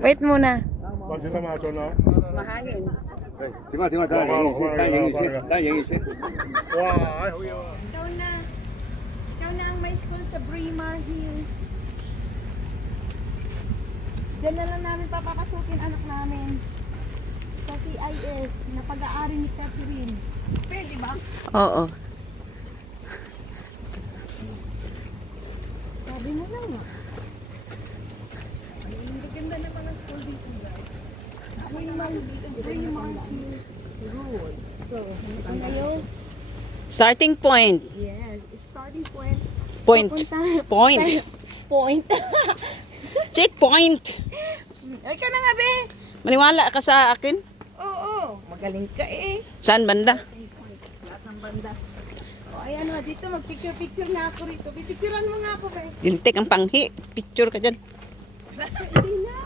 Wait muna. Mahangin. 停啊，单赢一些，单赢一些。哇，好嘢喎！ Ikaw na ang may school sa Braemar Hill. Diyan na lang namin papapasukin anak namin. Sa CIS na pag-aari ni Catherine. Pwede ba? Oo. Sabi mo lang nga. Ay, ganda naman ang school dito. Braemar Hill Road. So, ano kayo? Starting point. Yes, starting point. Point. Pupunta- Point. Point. Checkpoint. Ay ka na nga, be. Maniwala ka sa akin? Oo, magaling ka eh. Saan banda? Lahat ng banda. O, ayan o, dito magpicture-picture nga ako rito. Pipicturean mo nga ako, be. Gintik ang panghi. Picture ka dyan. Hindi na.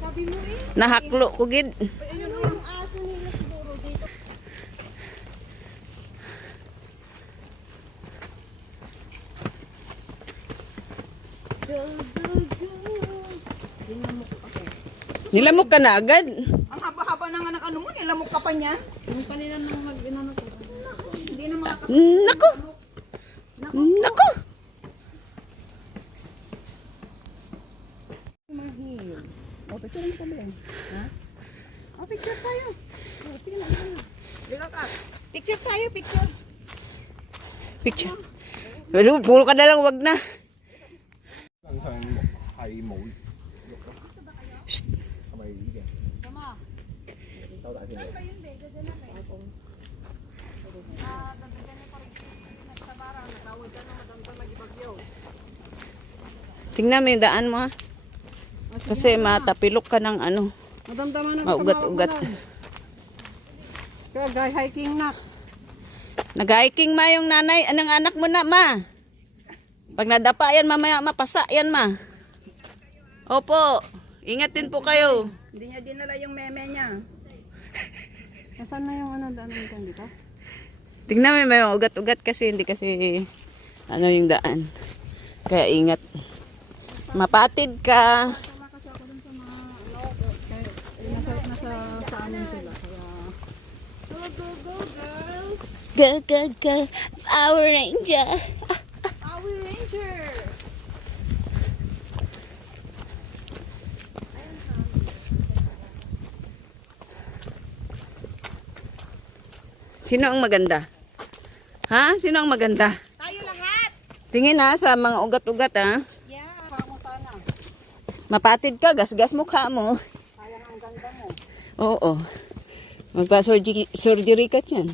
Sabi mo eh. Nahaklo ko gid. Ayun o, yung aso nila siguro dito. Go, go, go. Tingnan mo ko ako. Nilamok ka na agad. Ang haba-haba na nga ng ano mo, nilamok ka pa niyan. Yung kanina nang mag-inano ko. Hindi na makakasama. Nako. Nako. Mahil. O, picture mo kami. Ha? O, picture tayo. O, sige lang. Liga ka. Picture tayo, picture. Picture. Pero puro ka na lang, wag na. Shh. Tingnan mo yung daan mo ha. Kasi matapilok ka ng ano. Madamdaman na Maugat-ugat. Kaya guy hiking na. Nag-hiking ma yung nanay. Anong anak mo na ma? Pag nadapa yan mamaya mapasa yan ma. Opo. Ingat din po kayo. Hindi niya dinala yung meme niya. Nasaan na yung ano daan mo dito? Tingnan mo may ugat-ugat kasi hindi kasi ano yung daan. Kaya ingat. Mapatid ka. Sama kasi ako dun sa mga ano. Nasa sa amin sila. Kaya go, go, go, girls! Go, go, go. Power Ranger. Power Ranger! Sino ang maganda? Ha? Sino ang maganda? Tayo lahat! Tingin ha sa mga ugat-ugat ha. Yeah! Kamo sana. Mapatid ka, gas-gas mukha mo. Sayang ang ganda mo. Oo. Magpa-surgery ka dyan.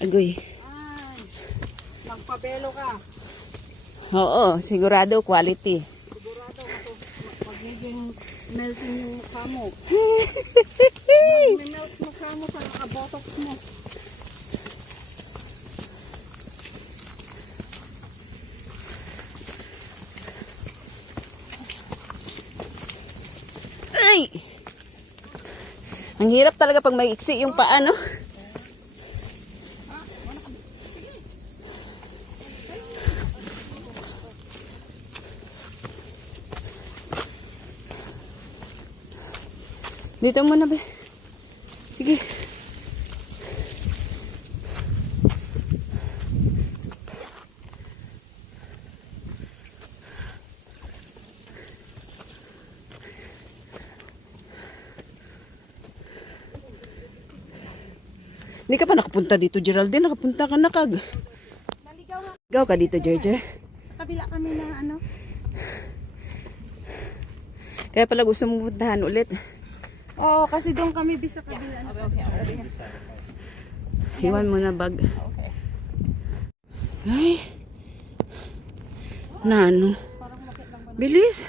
Agoy. Ay! Magpabelo ka. Oo, sigurado quality. Sigurado magiging melting yung mukha mo. Mag-melt mukha mo sa nakabotox mo. Ay! Ang hirap talaga pag may iksi yung paa, no? Dito muna ba? Sige. Hindi ka pa nakapunta dito, Geraldine. Nakapunta ka na kag. Naligaw nga. Gaw ka dito, Gerger. Sa kabila kami na ano. Kaya pala gusto mong puntahan ulit. Oo, kasi doon kami bisa kabila. Iwan mo na bag. Ay. Nano. Bilis.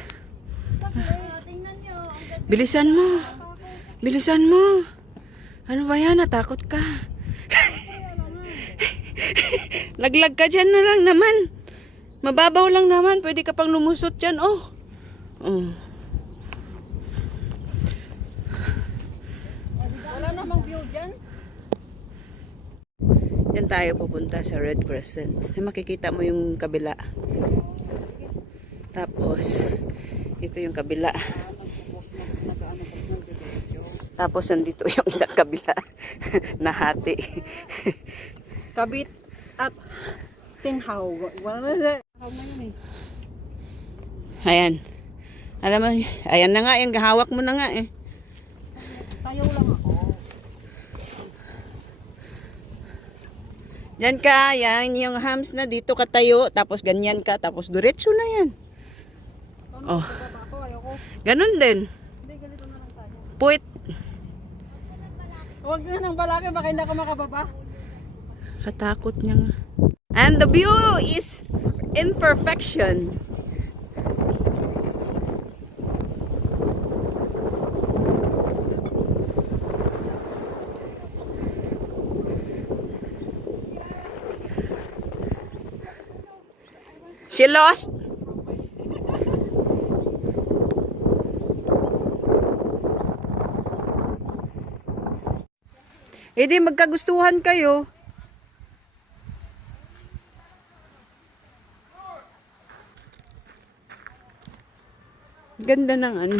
Tingnan nyo. Bilisan mo. Bilisan mo. Ano ba yan? Natakot ka. Laglag ka dyan na lang naman. Mababaw lang naman. Pwede ka pang lumusot dyan. Oh. Oh. Wala namang view dyan. Yan tayo pupunta sa Red Crescent. Makikita mo yung kabila. Tapos, ito yung kabila. Tapos nandito yung isang kabila. Nahati. Kabit at tinhaw. Wala na. How na yun Ayan. Alam mo, ayan na nga, yung hawak mo na nga eh. Tayo lang ako. Diyan ka, yan, yung hams na dito ka tayo, tapos ganyan ka, tapos diretso na yan. Oh, Baba ako, ayoko. ganun din. Hindi, ganito na lang tayo. Puwit. Huwag ka nang balaki, baka hindi ako makababa. Katakot niya nga. And the view is in perfection. She lost. Eh di magkagustuhan kayo. Ganda ng ano.